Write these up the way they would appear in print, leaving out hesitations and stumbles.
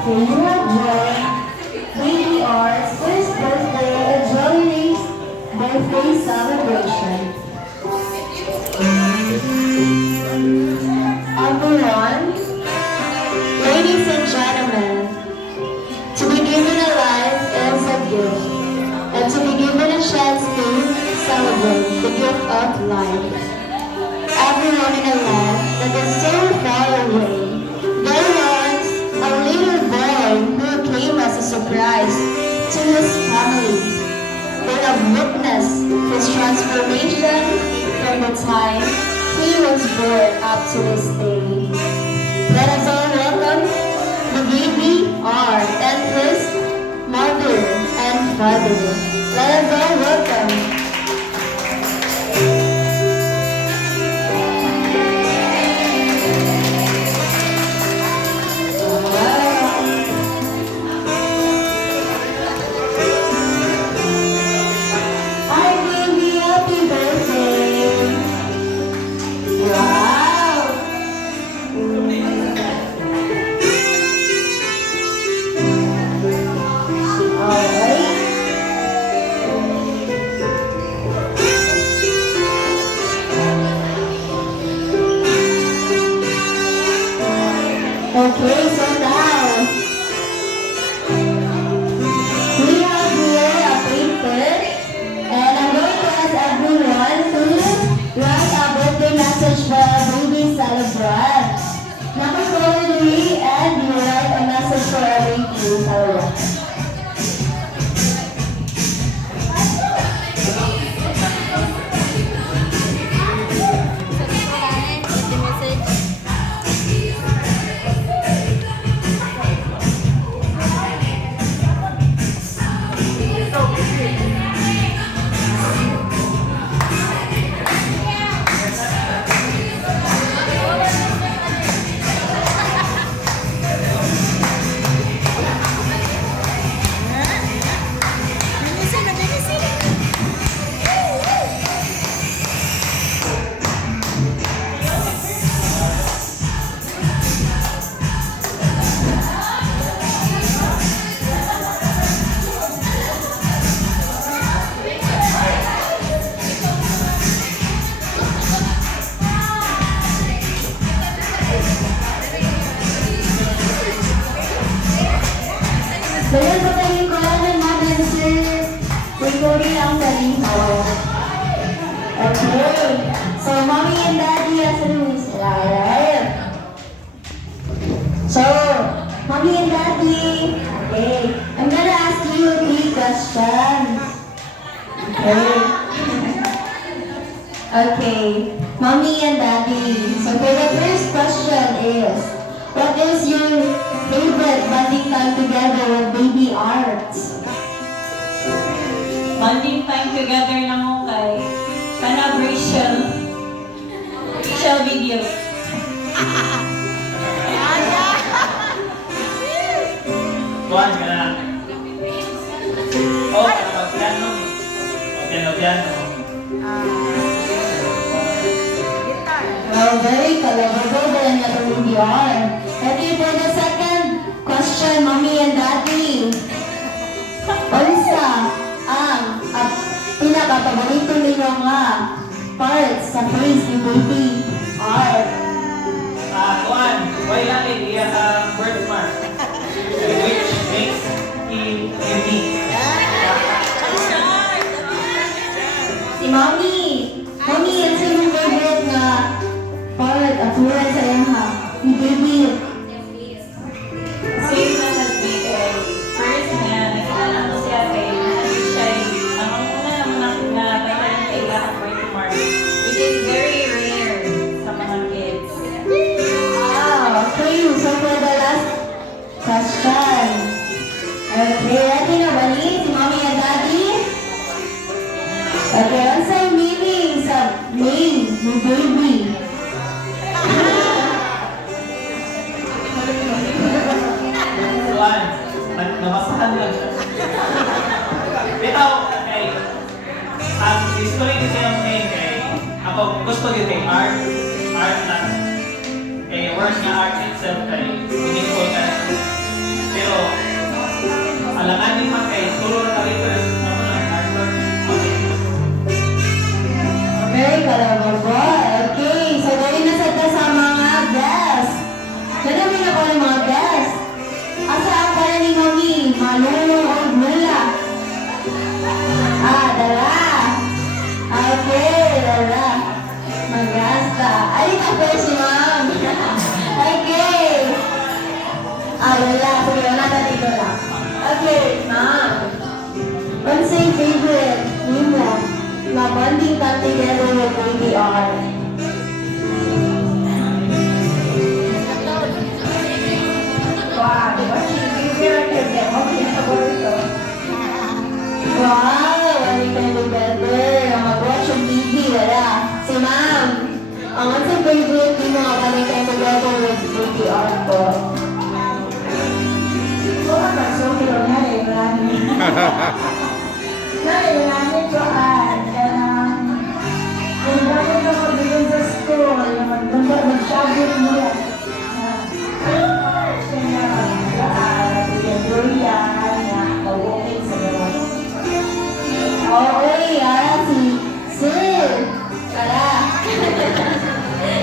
So you have joined Baby R's first birthday and Joey's birthday celebration. Everyone, ladies and gentlemen, to be given a life is a gift, and to be given a chance to celebrate the gift of life. Everyone in a land that is so far away, there was a little boy who came as a surprise to his family. They have witnessed his transformation from the time he was born up to this day. Let us all welcome the baby R and his mother and father. Let us all welcome. Hi baby, happy birthday! Wow! Alright. Okay, so now we have here a paper, and I'm going to ask everyone to write a birthday message for a baby celebrant. Number 43, and you write a message for a baby celebrant. Dahil patayin ko lang ng mga Sir Gregory ang Galiho. Okay. So, Mommy and Daddy, asan mo sila? So, Mommy and Daddy, okay. I'm gonna ask you 3 questions. Okay. Okay. Mommy and Daddy. So, for the first question is, what is your favorite bonding time together with baby Arts? Bonding time together lang mo kay kanang Rachel video. Kuhan ka na. Oh, piano. Piano. Well, very colorful din niya ito baby Art. Ready for the second question, Mommy and Daddy? Unsa ang pinaka-paborito ninyo nga parts sa face ni baby Art? Kuhan, why natin iya birthmark, which makes him unique. Si Mommy! Mommy, ang sinong favorite nga part at wala sa iyang ha? Ni baby. Same na nag-be kay first niya, nakilala ko siya kay siya ang una naman nga pagkain kay lahat birthmark, which is very rare sa mga kids. Wow, okay. So for the last question. Okay, ready na ba ni si Mommy and Daddy? Okay, ano sa meaning sa name ni baby? Kuhan, nabasahan lang siya. Bitaw, kay, ang history kasi yung name kay, ako gusto yun kay art lang. Kay words na art itself kay, meaningful ka na. Pero, alanganin man kay tulong na tayo pero naman ang hardwork. Very colorful. Okay, so dali na sa mga guests. Dali na ko ng mga guests. Asa ang para ni Mami? Malulong o mula? Dala. Okay, dala. Magasta. Ay, ako si Ma'am. Okay. Wala. Sige, wala na dito lang. Okay, Ma'am. What's your favorite Nina? Na bonding time together with ADR. Wow, bonding time together. Mag-watch yung TV, wala. Si Ma'am, what's your favorite Nina na bonding time together with ADR po?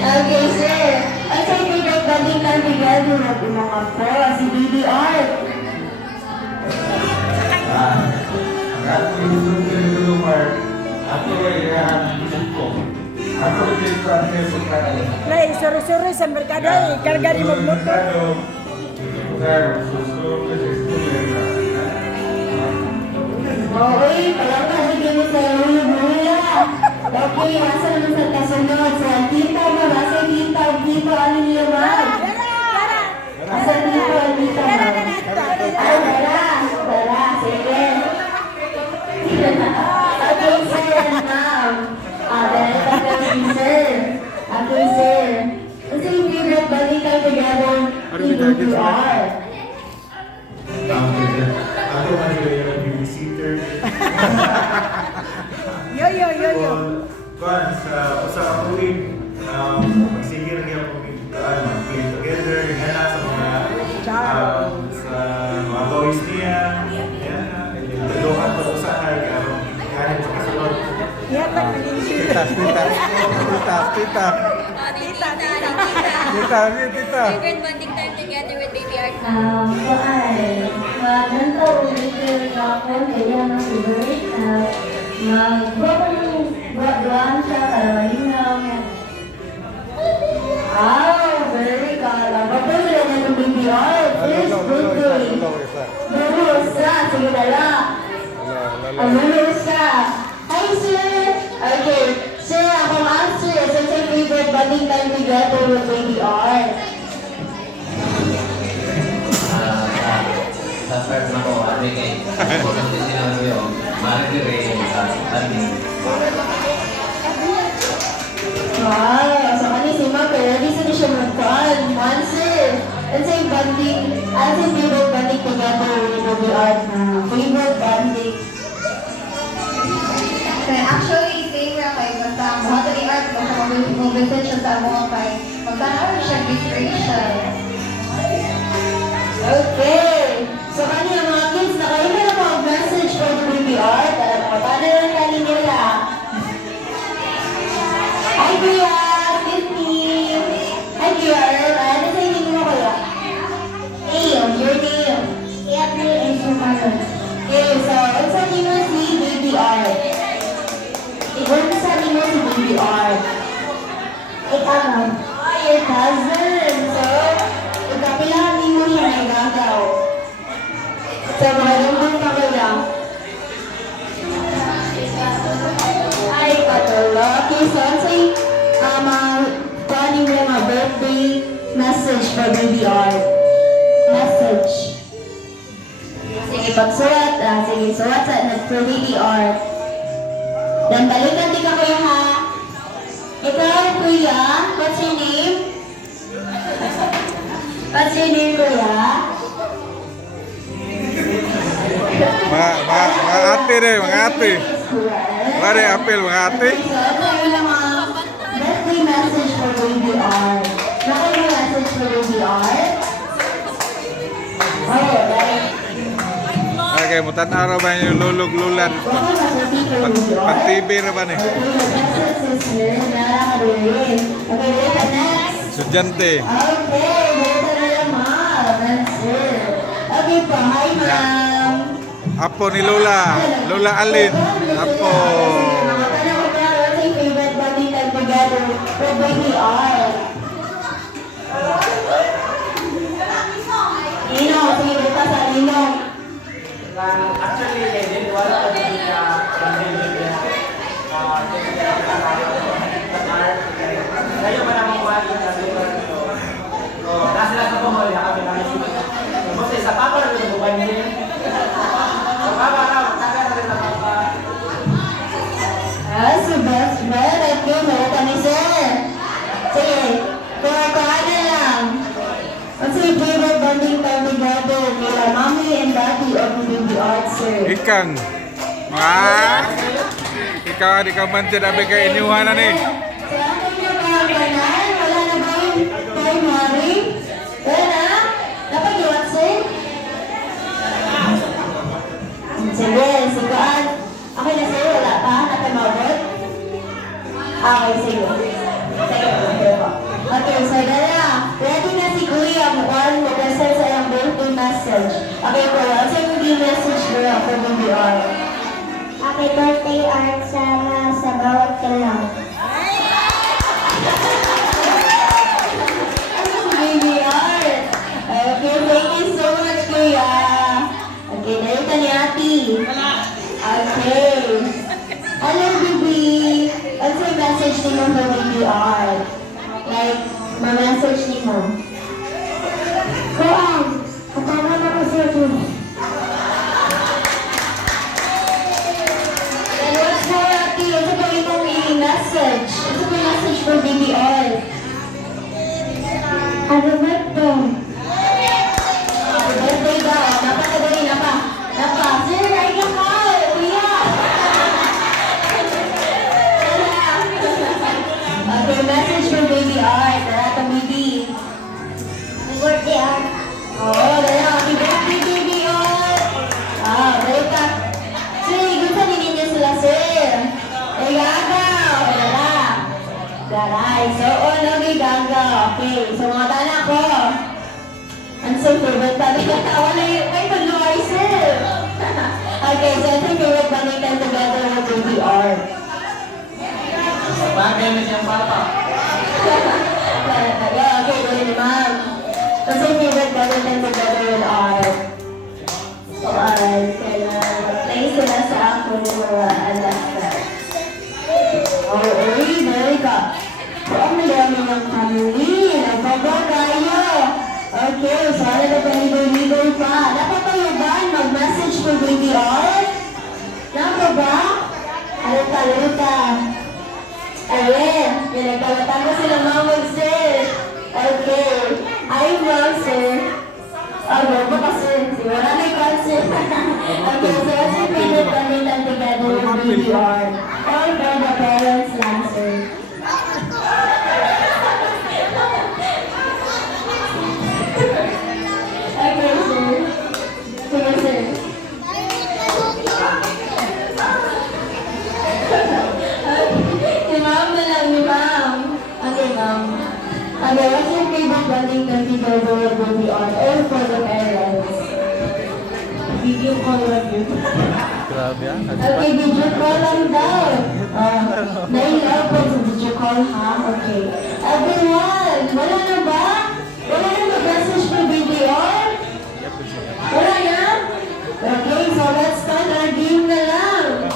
Okay, sir. What's your favorite bonding time together with mga po? Si BDR. Nay, suru-suru sa merkado, karga di magmotor. Okay, palangka sige mo sa mula. Okay, nasa naman sa kasunod. Sa tita mo, nasa tita, tito, ano niyo ba? Nasa tito, tita mo. Ay, tara, sige. Okay, sir and ma'am. Dahil sir. Okay, sir. Ano yung favorite balik kayo together in UPR? Ako man yung babysitter. Yo. Kuan sa usa ka tuig, magsigir niya kung play together, gana sa mga sa mga boys niya. Yan, daluhan pa usahay karon sa kasunod. Yata naging Tita. Favorite bonding time together with baby art. Maganda ulitin na ako kaya ng favorite na magbabaluan siya para malinaw. Very kala. Babaluan na ng BBR. First birthday. Lulusa. Sige dala. Lulusa. Hi, sir. Okay. Sir, akong answer. Sa favorite bonding time together with BBR. Sa first na ko, kay kung hindi sila yung marire sa ating Wow! So, kani si Ma'am, pero ready sa siya mag-fun. Answer! Let's say bonding, as in favorite bonding together with the art na. Favorite bonding. Okay, actually, favorite kay basta ang mga tali art ko kung mag-visit siya sa mga kay magtanaw siya decoration. Okay! So, kani ang mga kids, nakaima na mga message for the baby art. Alam mo, paano lang kani nila? Hi, Kuya! Tiffany! Hi, Kuya! Ano sa inyo mo kaya? Name, your name. April and Sumano. Okay, so, what's sa inyo si baby art? What's sa inyo si baby art? Ikaw. Your cousin. So, ikapilahan din mo siya na gagaw. So, makalambang pa kaya. Ay, patula. Okay, so, say, planning mo mga birthday message for baby art. Message. Sige, pagsulat. Sige, sulat for baby art. Dan balikan din ka kuya ha. Ikaw, kuya, what's your name? What's your name, kuya? Mga ate rin, mga ate. Mari apel mga ate. So, ito yung mga birthday message for baby art. Ano yung message for baby art? Oh, kay mutan-araw ba yung lulog lula dito? Baka masabi ko yung video. Pan-TV na ba ni? Okay, the best sister, nakakaroon. Okay, wait the next. Estudyante. Okay, wait the next, ma'am. That's it. Okay po, hi ma'am. Apo ni Lola. Lola Alin. Apo. Mga tanong ko na, what's your favorite bonding time together with baby R? Nino, sige, basta sa Nino. Actually, din wala ko din kayo ba namang wali na nasa lang sa pamuli, kami lang yung sa papa na rin buwan din. Sa papa na, taga na rin na papa. Yes, best friend. Okay, malata ni sir. Sige, kuha na lang. What's your favorite bonding time together with our mommy and daddy of the baby art, sir? Ikang. Ikaw, di ka man tinabi ka inyuhan na ni. So, ano nyo ba ang ganan? Wala na ba yung time, mommy? Wala na? Dapat iwan, sir? Sige, siguan. Okay na, sir. Wala pa? Natamawag? Okay, sige. Sige, okay po. Okay, so dala. Ready na si Kuya. Mukhang mag-asal sa iyong birthday message. Okay, Kuya. What's your birthday message, girl, for baby art? Happy birthday, Art, sa bawat kalaw. Baby art. Okay, thank you so much, Kuya. Okay, dali ka ni Ate. Okay. Hello, baby. What's your message ni mo for baby art? Like, ma-message ni mo. Kuan, katawa na ko sa And what's more, Ate? Ito ba yung message? Ito ba yung message for baby art? Happy birthday. Happy birthday daw. Napakadali, napa. Sir, ay ka ka. Kuya. Okay, message for baby art. Tara, baby. Happy birthday, Art. Oh, dala. Happy birthday, baby art. Balik ka. Sir, gusto ninyo sila, sir. Ay, gagaw. Dala. Daray. So, ano, gagaw. Okay, so mga tanak ko. Ang so favorite pa rin. Tawa na yung, ay, mag-luway, sir. Okay, so ito yung favorite bonding time together with baby art. Sa bagay na siyang papa. Yeah, okay, dali ni ma'am. What's your favorite bonding time together with art? So, play sila sa ako ni mga anak na. Oh, very ka. So, ang nalaman ng family. Nagbabaw kayo. Okay, so ano na paligo-ligo pa? Napapayugan mag-message for baby art? Napa ba? Alita. Ayun, nagkalatan ko sila mamag, sir. Okay. Ay, ma'am, sir. Ano ba kasi? Wala na yung sir. Okay, so what's your favorite bonding time together with baby art? Or for the parents lang, sir? Okay, sir. Sige, sir. Si ma'am na lang, ni ma'am. Okay, ma'am. Okay, what's your favorite bonding time together with baby art or for the parents? Video call lang yun. Grabe yan. Okay, video call lang daw. Nailaw po sa video call, ha? Okay. Everyone, wala na ba? Wala na mag-message for baby art? Wala na? Okay, so let's start our game na lang.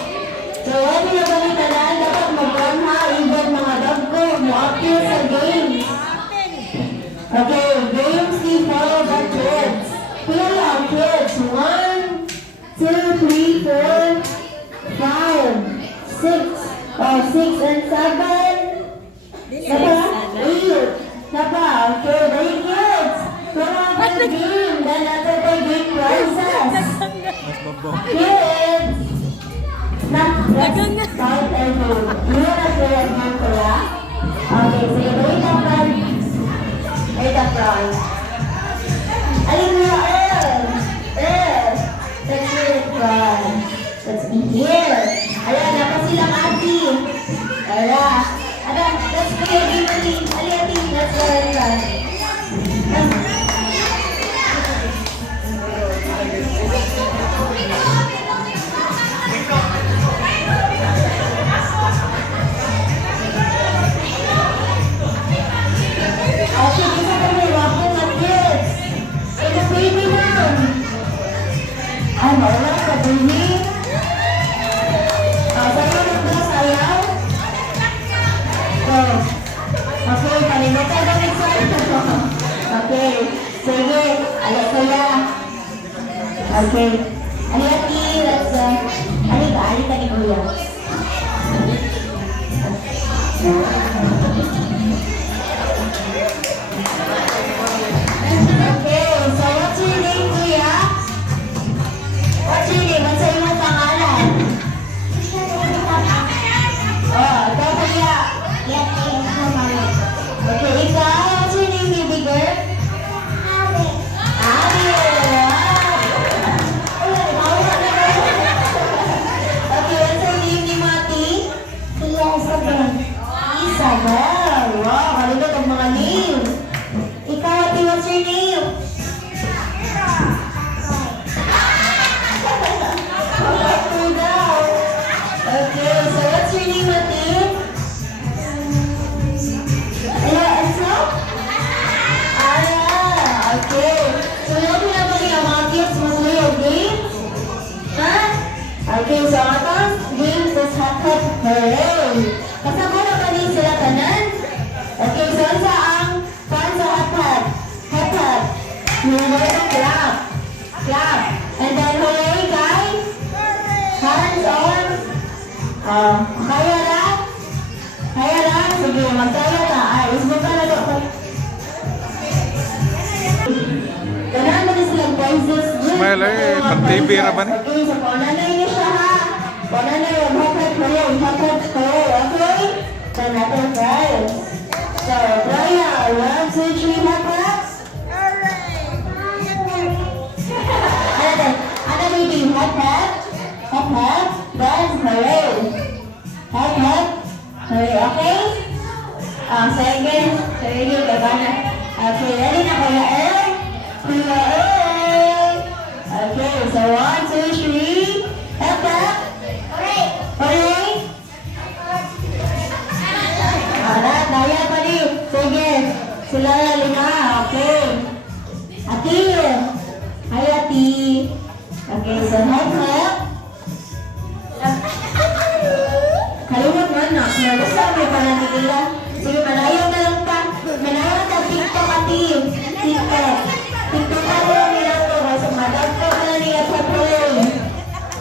So, ano yung balitanan? Dapat mag-run ha, even mga dog ko, mo-appeal sa games. Okay, games need follow the kids. Pila lang, kids. 1, 2, 3, 4, 5, 6. Oh, 6 and 7. Napa? 8. Napa? Okay, very kids. Come on for the game. Then after the game prizes. Kids. Let's start our game. You wanna play a game, Kuya? Okay, so you wait up front. Wait up front. Alin mo, Earl? That's it. Kuya Kimberly, Aliati, let's go and run. Actually, isa kami walking at kids. It's a baby room. Ay, mawala ka, baby. Sa'yo lang ba sayaw? Oh. Okay, palimutan na rin sa'yo. Okay, sige. Alit kaya. Okay. Aliyati, let's alit ka ni Kuya. Okay, so what's your name, Kuya? What's your name? What's your iyong pangalan? Oh, ikaw, Kuya. Okay, ikaw, what's your name, baby girl? Abi. Okay, what's your name ni Mati? Isabel. Wow, kalunod ang mga name. Ikaw, Ate, what's your name? Okay, daw. Okay, so what's your name, Ate? Ano? Aya. Okay. So, yun na ba yung mga kids mo tuloy, okay? Ha? Okay, so ang atong games is Hot Hooray. Kasama na ba din sila tanan? Okay, so sa ang fun sa Hot Hot. Hot Hot. Yung word of clap. Clap. And then hooray, guys. Hands on. Kaya lang? Kaya lang? Sige, magkaya ka. Ay, ismo ka na doon. Ganaan mo din silang prizes. Smile eh, pan-TV na ba ni? Okay, so paunanay niyo siya ha. Paunanay yung hot hooray, okay? So, natin prize. So, Brian, 1, 2, 3, hot hot. Ano baby, hot hot? Hot hot? Dance, hooray. Hot hot? Hooray, okay? Sige, gabana. Okay, ready na Kuya Earl? Kuya Earl! Okay, so 1, 2, 3. Hot hot? Hooray! Hooray? Daya pa rin. Sige, sila lima, okay. Ati! Hi, Ati! Okay, so hot hot. Kalimot mo na. Basta may pananigila. Sige, manayaw na lang pa. Manayaw na TikTok, Ati. TikTok. TikTok na lang nila ito. Kasi madagpo na niya sa play.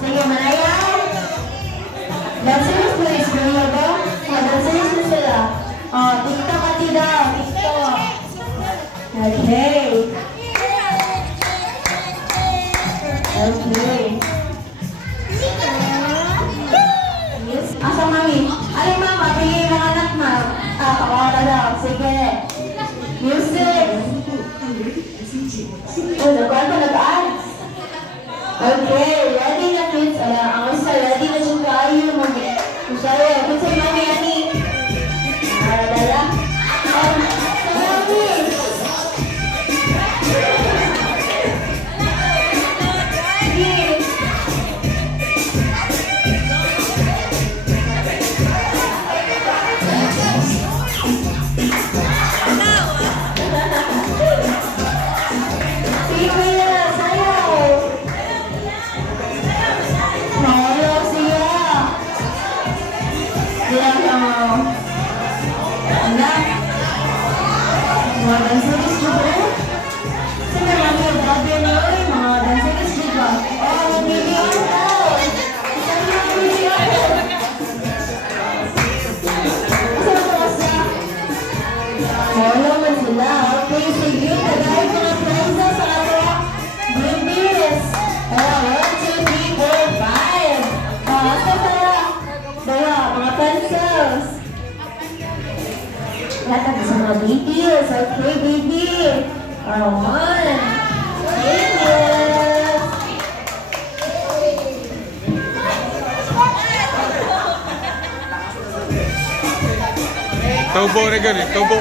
Sige, manayaw. Dancers, please. Gano'n ba? Dancers na sila. TikTok, Ati daw. TikTok. Okay. Okay. Yes. Asa mami? Ay mama, pili ng anak ma. Kawala daw. Sige. Music. Nagkuhan ko nag-ads. Okay, ready na kids. Ang isa, ready na siya kayo. Masyari, kung sa mami, ani. Dala. Mami. Sige. Sige, kuya, sayaw. Sayaw siya. Anak. Mga danceris juga. Sino lang yung gabi na yun? Mga danceris juga. Oh, hindi ako. Sabi mo, hindi ako. Asa na ba siya? Wala man sila. Okay, sige. Tagay ko na prizes sa ato. Babies. 1, 2, 3, 4, 5. Asa sila? Dala, mga pencils. Lahat sa mga babies. Okay, baby. Alright. Thank you. Ito Tubo rin gani, tubo.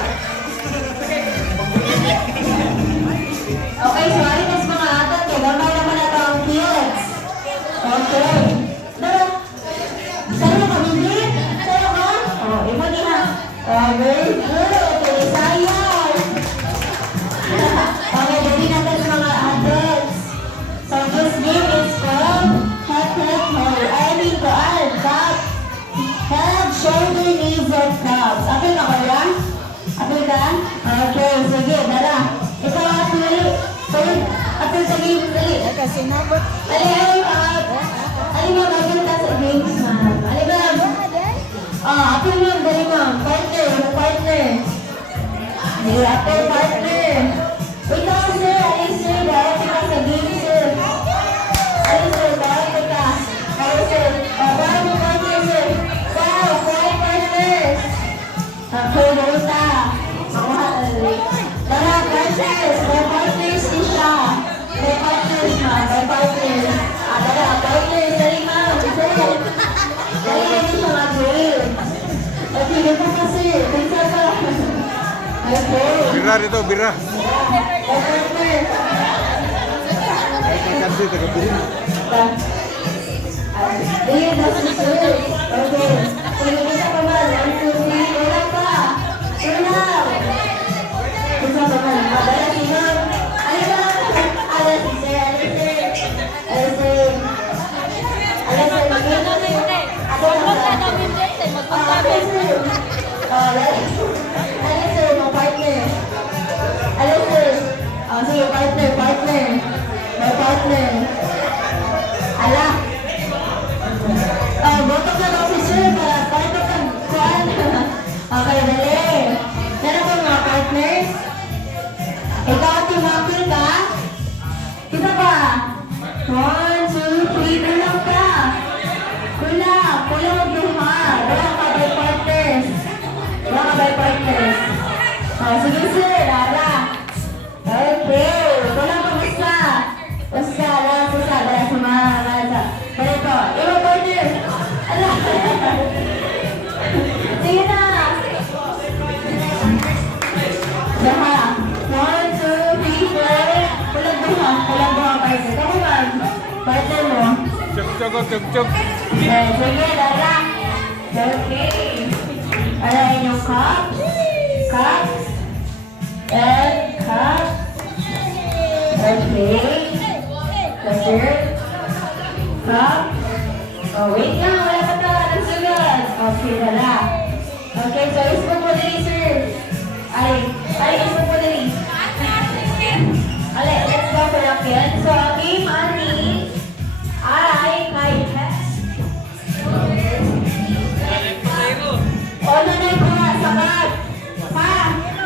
Okay, so ay mas mga atat kay gamay naman na ito ang kids. Okay. Dara. Sa'yo ka, Bibi? Sa'yo ka? Oh, iba din ha. Very good. Okay, sayang. Okay, dali natin sa mga adults. So this game is called Head, Head, Head. I mean, Koal, Cup. Head, shoulder, knees, and cups. Okay na kaya? Okay ka? Okay, sige, dara. Ikaw ang tuloy. Atul sa game, dali. Kasi nabot. Ali, mo, bagay ka sa games, ma'am. Ali, ma'am. Atul, ma'am, dali, ma'am. Partner, yung partner. Hindi, atul, partner. Ikaw, sir, ali, sir, dahil ka sa game, sir. Ali, sir, dahil ka. Ali, sir, dahil mo, partner, sir. Wow, five partners. Okay, Rosa. Makuha, Dara, partners. May partners din siya. May partners, ma'am. May partners. Dara, partners. Dali, ma'am. Sir. Dali, hindi siya mag-drill. Okay, dito ka, sir. Dito ka. Okay. Bira dito, bira. Partner. Kasi taga-bira. Dili, nasa sir. Okay. Sige, kita pa man. 1, 2, 3. Wala pa. Wala. Isa pa man. Dala si ma'am. Ano ba? Ala si sir. Ala si sir. Ala si sir. Ala si sir. Ako na. Okay, sir. Ala sir, mga partner. Ala sir. Sige, partner, partner. May partner. Ala. Boto ka daw si sir para ito ka kuhan. Okay, dali. Meron ko mga partners. Ikaw at tumakil ka. Kita pa. 1, 2, 3. Kulang ka. Kulang. Kulang magduha. Wala ka by partners. Wala ka by partners. Sige sir. Dara. Okay. Kulang ka basta. Basta. Basta. Dara sa mga. Ganito. Ikaw partner. Ala. Sige na. Daha. 1, 2, 3, 4. Kulang buha. Kulang buha partner. Kamu man. Partner mo. Cuk, cuk, cuk. Sige, dara. Okay. Alayin yung cup. Cup. And cup. Okay. Dessert. Cup. Oh, wait lang. Wala pa ito. Nagsugat. Okay, dala. Okay, so ispo po dali, sir. Ay, ispo po dali. Ale, let's go for a kid. So, game, Ani. Ay, kay O, nanay ko nga, sakat. Pa,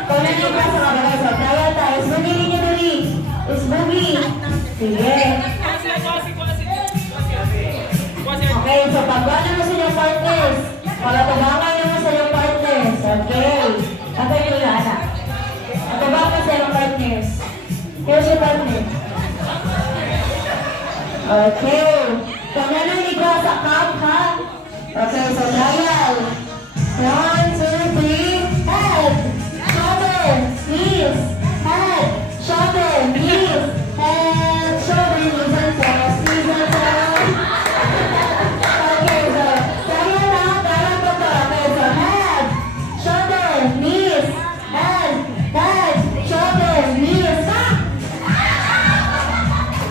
o, nanay ko nga, sakat. So, tayo tayo. Isbugi ninyo dali. Isbugi. Sige. Okay, so pagwa naman sa inyong partners. Pagkatubangay naman sa inyong partners. Okay. Okay nyo na, anak. Pagkatubangay sa inyong partners. Here's your partner. Okay. So, nananig ka sa cup, ha? Okay, so dial. 1, 2, 3. Head. Shoulder. Knees. Head. Shoulder. Knees. Head. Shoulder. Knees and toes. Knees and toes. Okay, so dial na. Dial ko to. Okay, so head. Shoulder. Knees. Head. Head. Shoulder. Knees. Ha?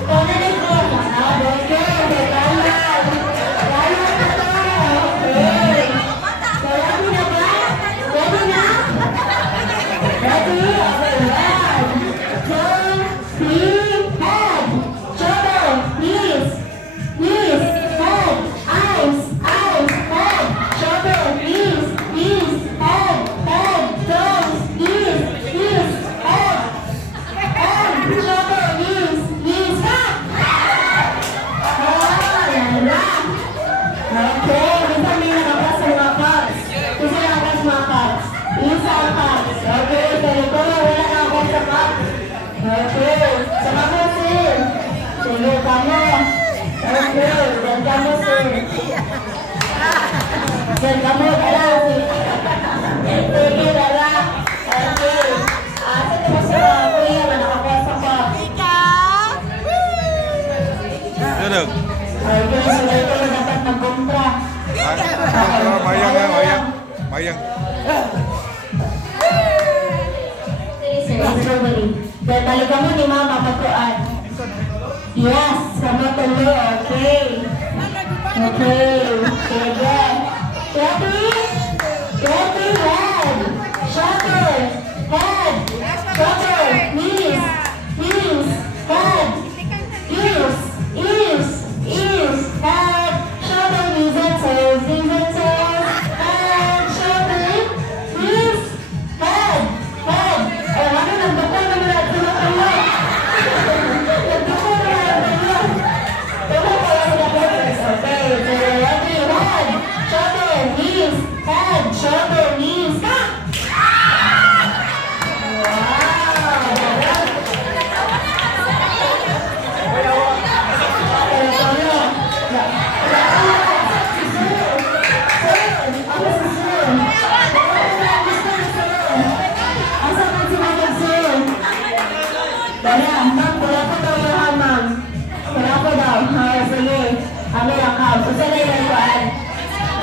So, nananig ko. Okay, okay, dial. Dial na to. Okay. So, ready na ba? Ready na? Ready? Okay, 1, 2, 3, head, shoulder, knees, knees, head, eyes, head, shoulder, knees, head, toes, knees, head, shoulder, knees, back. Yan lang. Okay, bisa may nakapas sa mga cups. Bisa nakapas mga cups. Isa ang cups. Okay, so ito wala nakapas sa cups. Okay, sa mga sir. Sige, kamo. Okay, dan kamo sir. Dan kamo, dala. Sige, Okay, so ito na dapat mag-kontra. Mayang yan, mayang. Mayang. Then, balikan mo ni Mama patuan. Yes, sama tulo. Okay. Okay. Sige. Ready? Ready, head. Shoulder. Head. Shoulder. Knees. Knees. Head. Ears. Ears. Ears. Head. Shoulder. Knees and toes. Knees and toes. Head. Shoulder. Knees. Head. Head. Oh, ano nang bako naman natin na kayo? Nagbuko naman natin yun. Ito pala sila focus. Okay, so ready, head, shoulder, knees, head, shoulder, knees. Dara, ma'am, wala ko daw yung ma'am. Wala ko daw. Ha, sige. Ano yung kam? Usa na yung kuan.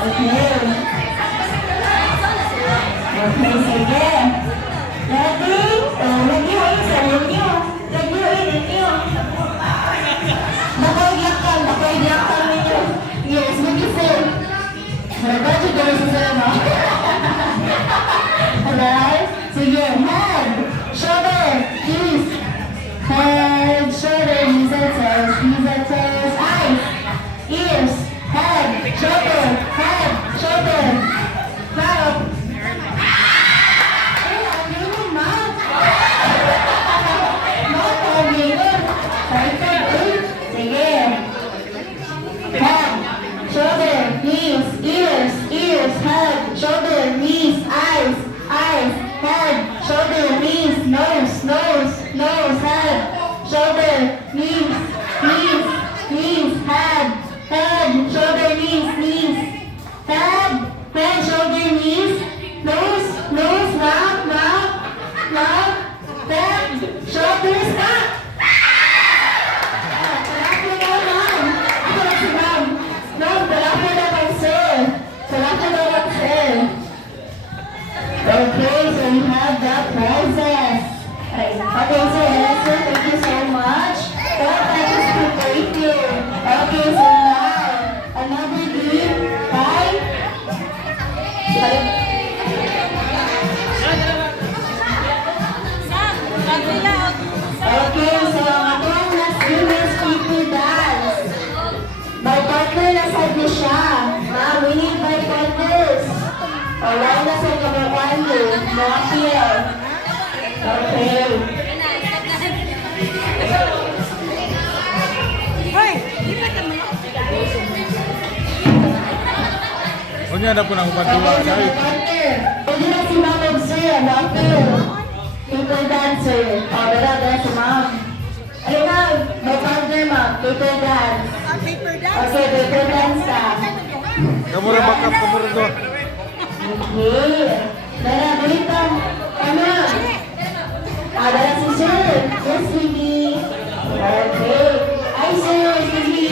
Okay. Okay, sige. Ready? Lagi mo isa. Lagi mo. Lagi mo. Lagi mo. Nakoy-diakan. Nakoy-diakan ninyo. Yes, mag-isip. Nagbago gawin sa sila mo. Alright? Sige. Head. Shoulder. Knees. Head, shoulder, knees and toes, eyes, ears, head, shoulder, mouth. Mouth, sige. Head, shoulder, knees, ears, head, shoulder, knees, eyes, head, shoulder, knees, nose, head, shoulder, knees, head, shoulder, knees, head, shoulder, knees, nose, mouth, head, shoulders, stop! Palapit daw, ma'am. Ako lang si ma'am. Ma'am, palapit daw ang sir. Okay, so we have the prizes. Okay, so Esther, thank you so much. God, I just thank you. Okay, so now, another group, right? Okay, so again, let's do this people dance. By partner, nasa niya siya. Ma'am, we need by partners. Alright, nasa number 1 to not here. Okay. O niya na po nang upadua. Okay, so partner. Pwede na si Ma'am Obsir, doctor. People dancer. O, dala si Ma'am. Ayun na, by partner, Ma'am. People dance. Okay, people dance ka. Kamu rin backup, kamu rin doon. Okay. Dala, dito. Ano? Dala si Sir. Yes, Vivi. Okay. Hi, Sir. Vivi.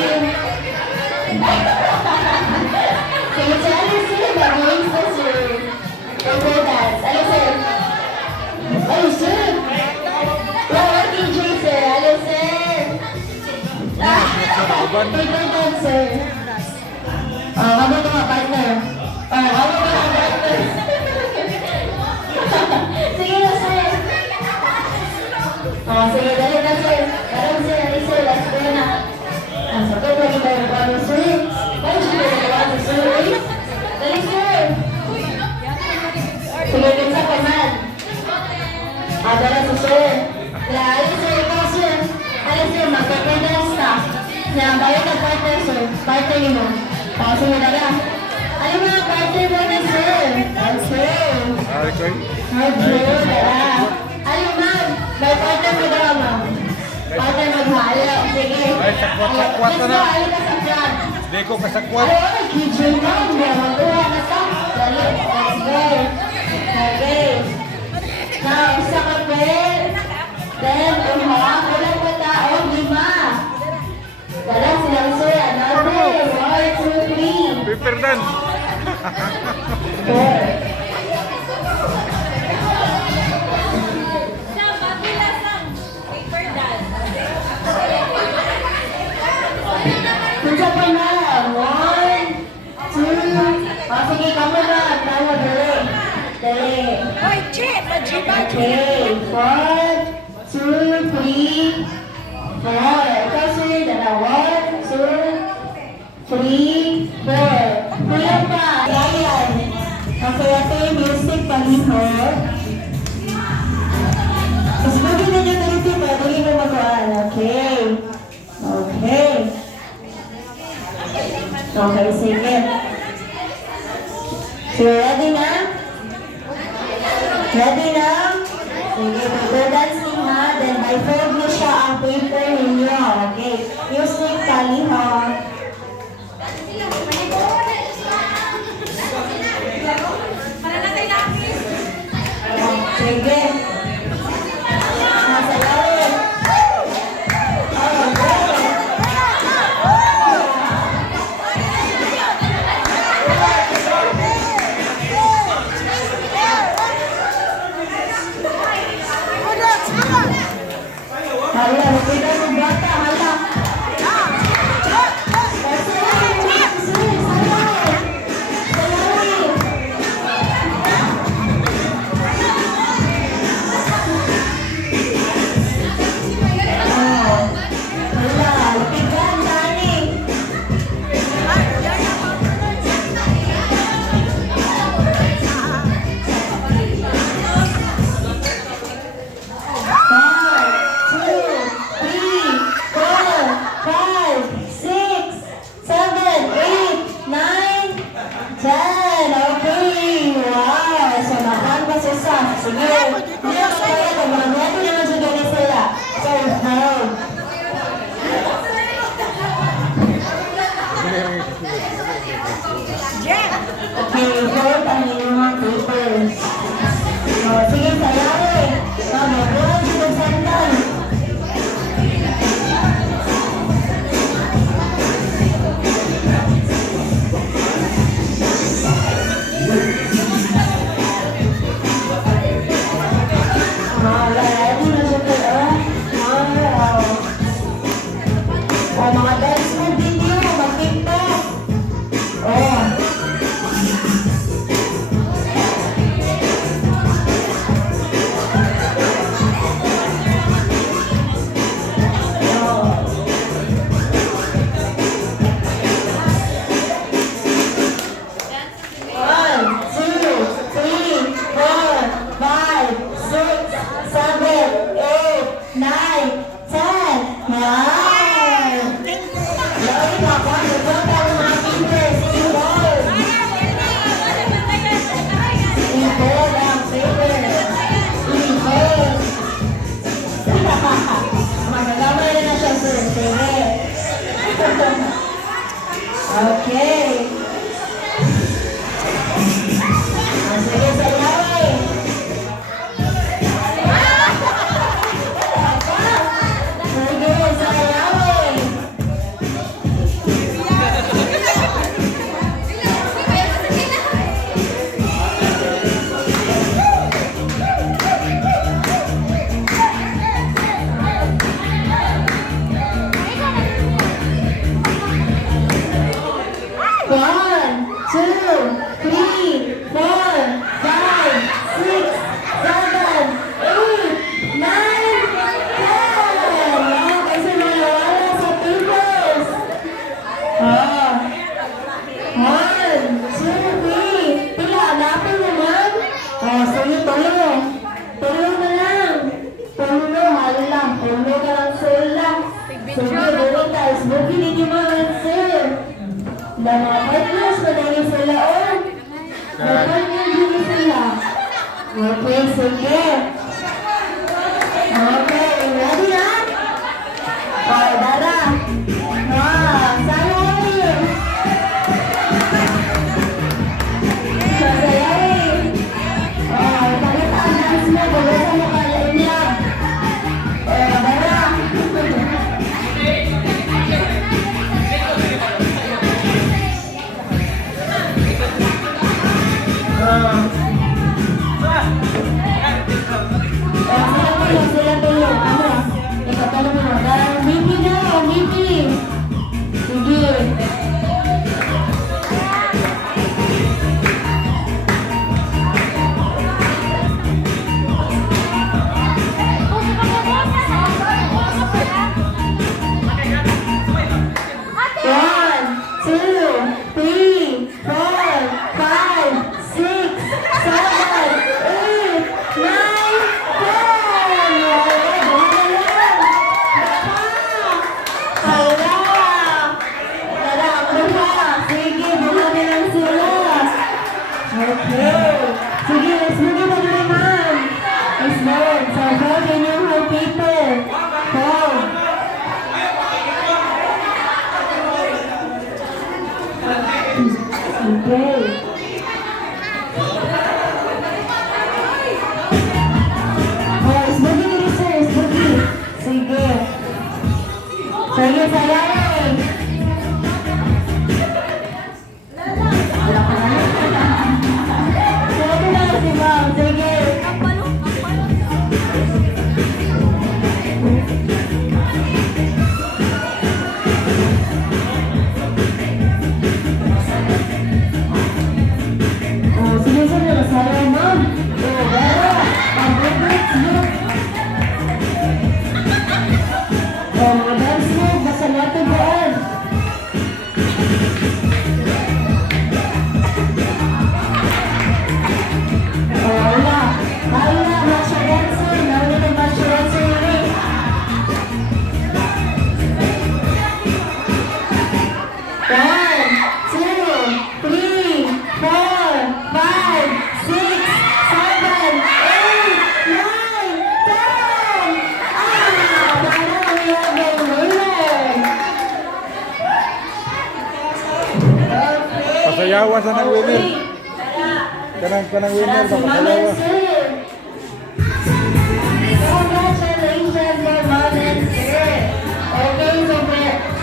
Sige, Sir. Ano, Sir? Bagay sa Sir. People dance. Ano, Sir? Ay, Sir. Wow, DJ, Sir. Ano, Sir? People dance, Sir. Ano ito mga partner? Ano ito mga partner? Sige na, Sir. Sige, dali na, Sir. Parang, Sir. Dali, Sir. Let's go na. Sakit lagi tayo ng kami, Sir. Ay, sige, dali, Sir. Dali, Sir. Sige, pinsa ko, man. Dali si Sir. Dali, Sir. Ikaw, Sir. Dali, Sir. Magpapendance ka. Bayo ka partner, Sir. Partner niyo mo. Sige, dali. Ano mga partner mo na, Sir? Okay. Okay. Okay, dala. Ano, ma'am? May partner mo daw, ma'am. Partner maghalo. Sige. Ay, sakwat Let's na go. na. Ano ka sa front? Hindi ko kasakwat. Ano, kitchen mo. Magawa na ka. Dali. Let's go. Okay. Now, isa ka pen. Then, ulang pa taong 5. Dala silang, Sir. Another. Jordan. Kunsa pa na. 1, 2. O, sige, kamu na. Tayo, dali. Dali. Oy, che, majibat. Okay. 1, 2, 3, 4. Ikaw, sir. Dala. 1, 2, 3, 4. Kuya pa. Ayan. Okay, ate. Music, palihog. Mas bagay na nyo dito. Pwede mo mag-on. Okay. Okay. Okay, sige. So, ready na? Ready na? Sige, go dancing ha. Then, by fold nyo siya ang paper ninyo. Okay. Music, palihog. Sige. Masayawin. Hala, kita mo bata, hala. Okay, vote ang inyong mga papers. O, sige, sayawin. O, mag-vote sa sandan. Ready na siya kayo. O, mga dance move din niyo, mag-tiktok. O, okay. Sige, sayawin. Sige, sayawin. One, two, three, four, five, six, seven, eight, nine, 10. Oh, kasi nawawala sa papers. Oh. 1, 2, 3. Pila, hanapin mo man. Oh, sige, tulo. Tulo na lang. Tulo, hala. Tulo ka lang sila. Sige, tulo tayo. Smoky din yung mga answer. Na mga partners, madali sila o. May partner din sila. Okay, sige. Okay, ready na? O, dara. Sayawin. Sayawin. O, pakita ang dance mo. Pagkasa mo ka niya. O, dara. Pasayawa sa nang winner. Kanang winner ba pasayawa? Congratulations, my mom and sir. Okay, so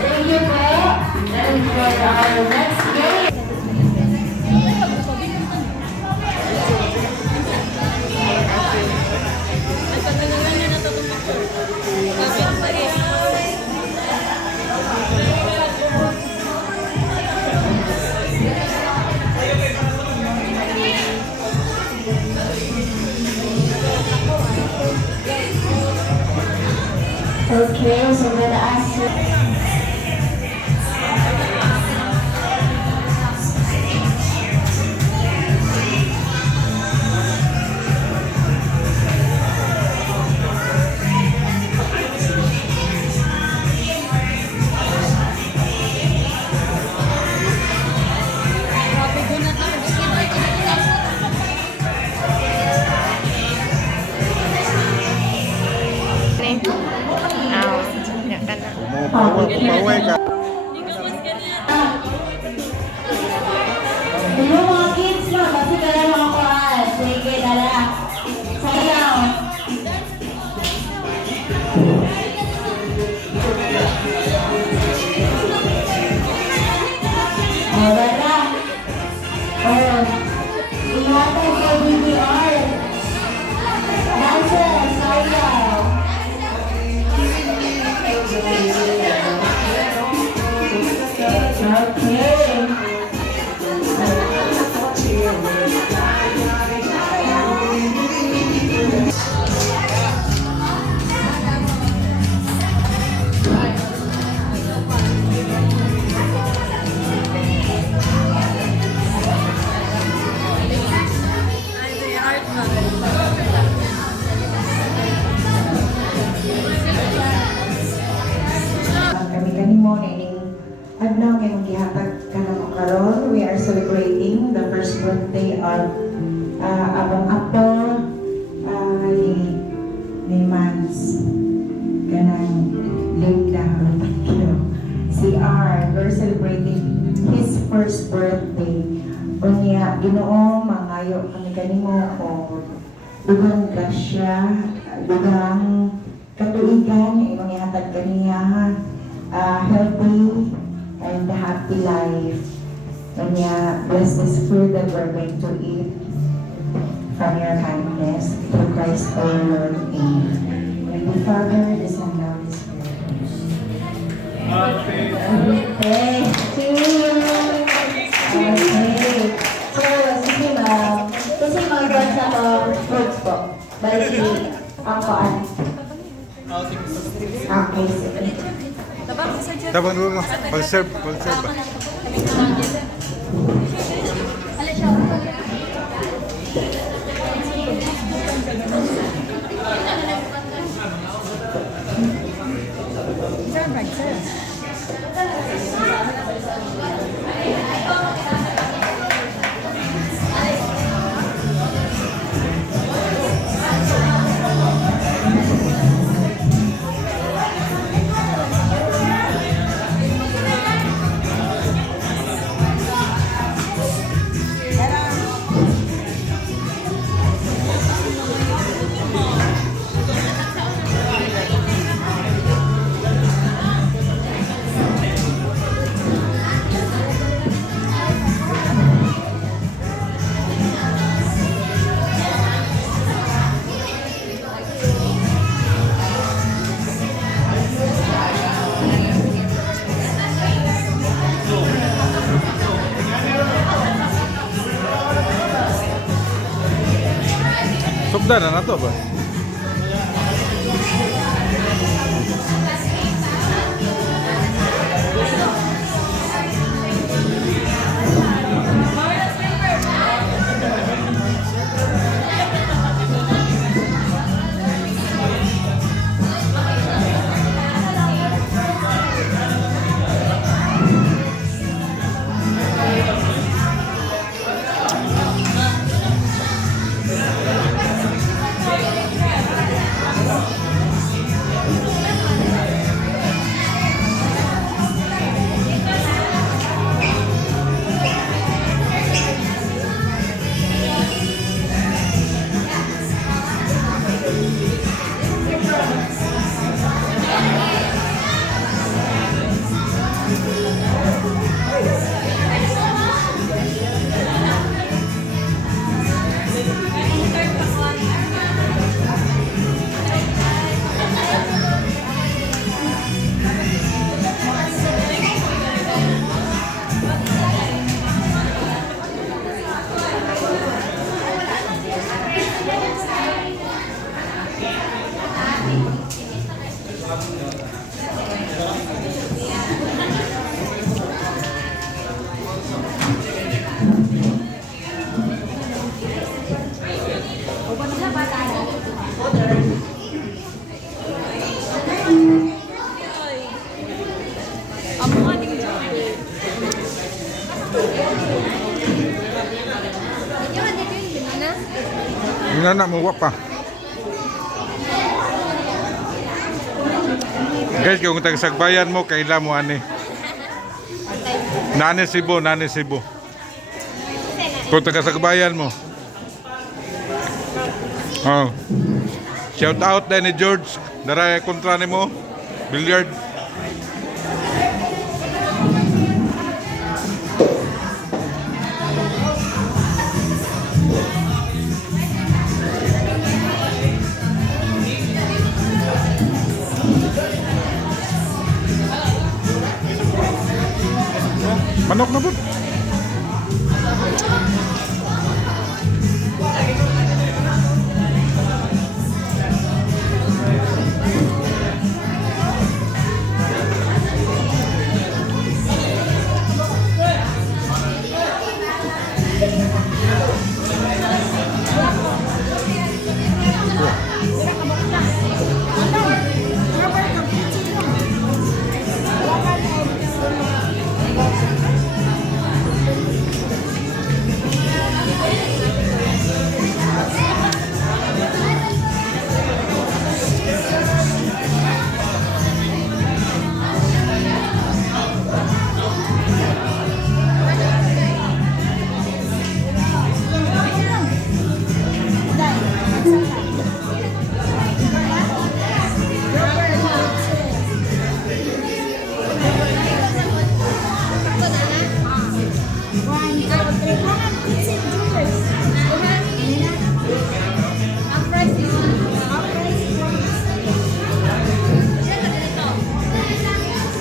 thank you po. And for our next game. Okay, so I'm gonna ask you. Paway ka. Hello mga kids mo, basta ka lang mga kuhan. Sige, dala. Sayaw. O, dala. O, ingatan sa BBR. Dancer, sayaw. Okay. Kami mo nining adlaw nga maghihatag kanang karon. We are celebrating the first birthday of abang apo ni Mans kanang Linda Rotakio. Si R, we're celebrating his first birthday. Unya, Ginoo mangayo kami kanimo o dugang grasya, dugang katuigan nga imong ihatag kaniya. Healthy and happy life. And yeah, bless this food that we're going to eat from your kindness through Christ our Lord. Amen. And the Father, the Son, and the Holy Spirit. Okay. So, sige ma'am. Kasi mag-iwan sa fruits po. Balik ang koan. Okay, sige. Tabang dulu mah. Conserve ba? Sugdan na to ba? Yung anak mo, wap pa. Guys, kung tagasagbayan mo, kailan mo ani. Nani Cebu, Nani Cebu. Kung tagasagbayan mo. Oh. Shout out din ni George. Daray kontra ni mo. Billiard. Manok na po.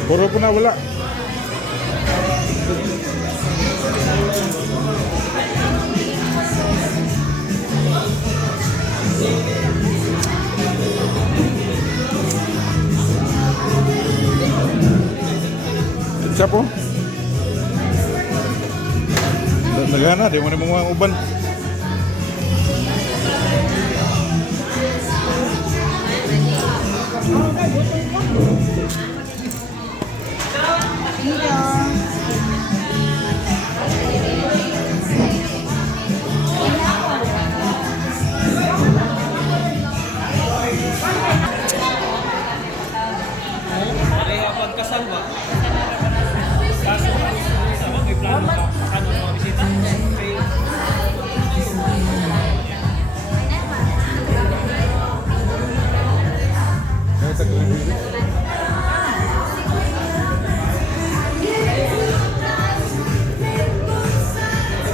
Puro po na wala. Siya po. Nagana, di mo na mga uban.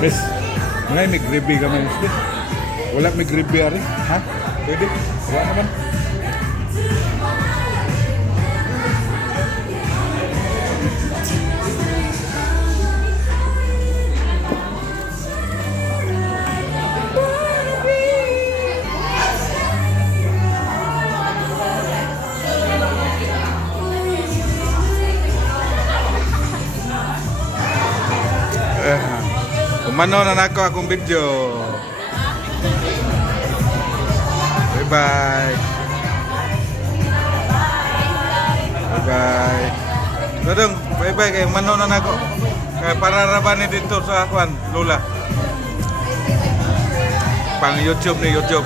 Miss, ngay may gravy ka man. Wala may gravy ari, ha? Pwede? Wala naman. Umano na nako akong video. Bye bye. Bye bye. Dodong, bye bye kay umano na nako. Kay pararaban ni dito sa akwan, Lola. Pang YouTube ni YouTube.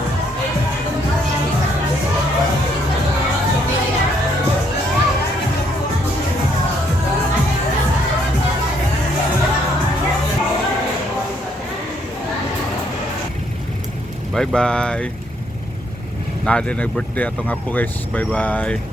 Bye bye. Na din nag-birthday atong apo guys. Bye bye.